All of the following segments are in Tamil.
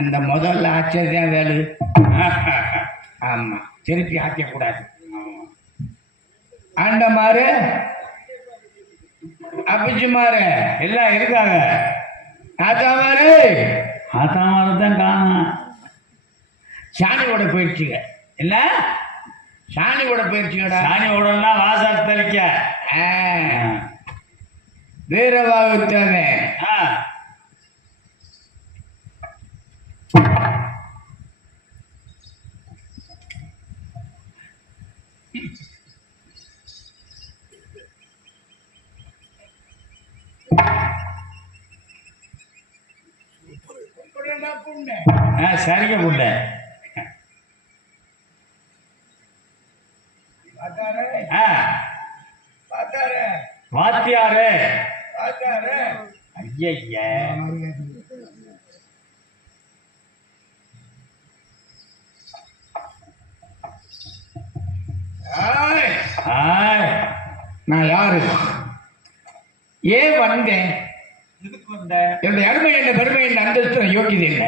அந்த முதல்ல ஆச்சரியம் வேலு. ஆமா, திருப்பி ஆக்கக்கூடாது. ஆண்ட மாறு அப்பிச்சு மாறு எல்லாம் இருக்காங்க. ஆத்தா மாறு தான் காணும். சாணியோட போயிடுச்சுங்க. என்ன சாணியோட போயிடுச்சுங்கடா? சாணி ஓடனா வாசல் தெளிக்க வீரவாகுத்தானே. சரிங்க புண்ட வாத்தியாரு ஐயா நான் யாரு, ஏன் வந்தேன், என்னுடைய அருமை என்ன, பெருமை என்ன, அந்தஸ்து யோகியது என்ன,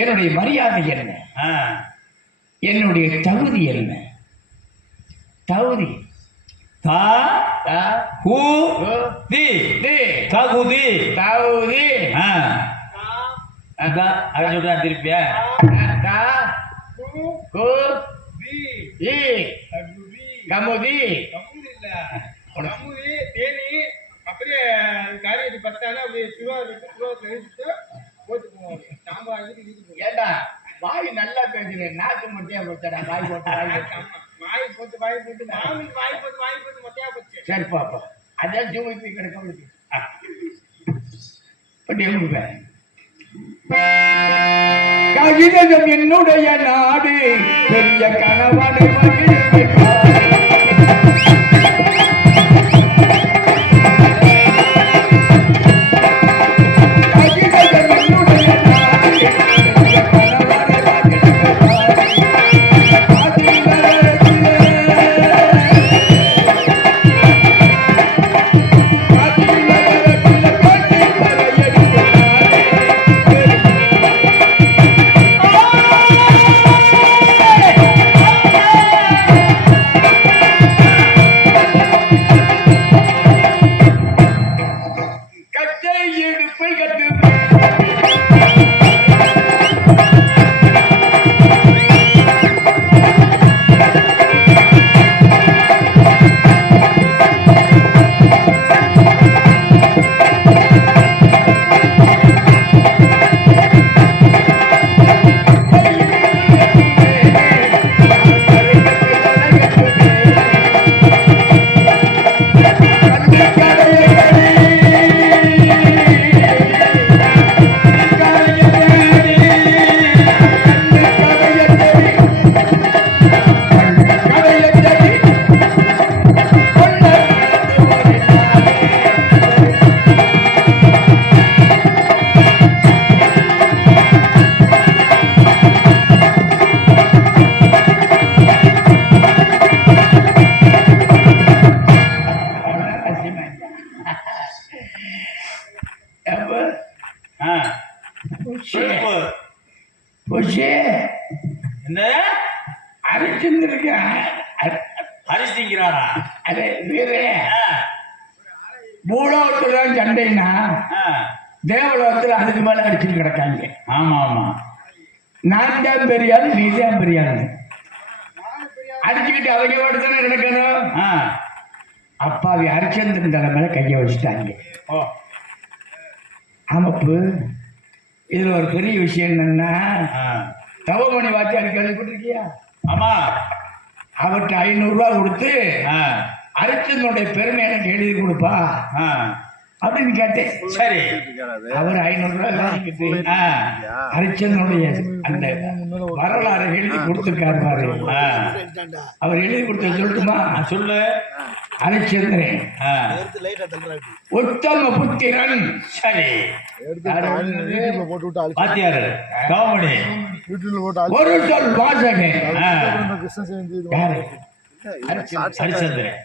என்னுடைய மரியாதை என்ன, என்னுடைய தகுதி என்ன? தகுதி தகுதி அதான் சொல்றேன் திருப்பியா. கமுதி தேனி அப்படியே காரியத்தை பத்தானா அப்படியே ஏண்டா வாய் நல்லா பேசுறேன். நாக்கு முட்டையா போச்சடா. வாய் போட்டு வாய் போட்டு மொட்டையா போச்சு. சரி பாப்பா, அதான் ஜூமி கிடைக்க கவிதம் என்னுடைய நாடு பெரிய கணவனை மூலவத்துதான் சண்டைனா தேவலோகத்தில் அதுக்கு மேல அடிச்சுட்டு கிடக்காங்க. ஆமா ஆமா, நான் தான் பெரியாரு, நீ தான் பெரியாரு அடிச்சுக்கிட்டு அவங்க தானே கிடக்கணும். அப்பாவி ஹரிச்சந்திரன் தலை மேல கைய வச்சுட்டாங்க. ஆமாப்பு, இதுல ஒரு பெரிய விஷயம் என்னன்னா, தவமணி வாத்தியார் கேள்விப்பட்டிருக்கியா? ஆமா, அவர்கிட்ட 500 ரூபா கொடுத்து ஹரிச்சந்திரனுடைய பெருமை எனக்கு எழுதி கொடுப்பா அப்படின்னு கேட்டேன். சரி, அவர் 500 ரூபாய் வாங்கிட்டு ஹரிச்சந்திரனுடைய அந்த வரலாறு எழுதி கொடுத்துருக்காரு பாரு. அவர் எழுதி கொடுத்த சொல்லட்டுமா? சொல்லு. ஹரிச்சந்திரன் உத்தம புத்திரன். சரி, ஒரு சொல் வாசகன். ஹரிச்சந்திரன்.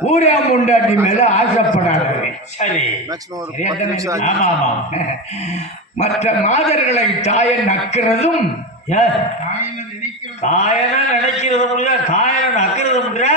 ஊரே முண்டாட்டி மேல ஆசைப்படாதவன். சரி. ஆமா ஆமா. மற்ற மாதர்களை தாயை நக்கிறதும் காயனா நினைக்கிறது முடியல, காயனை நக்கிறது முடியல.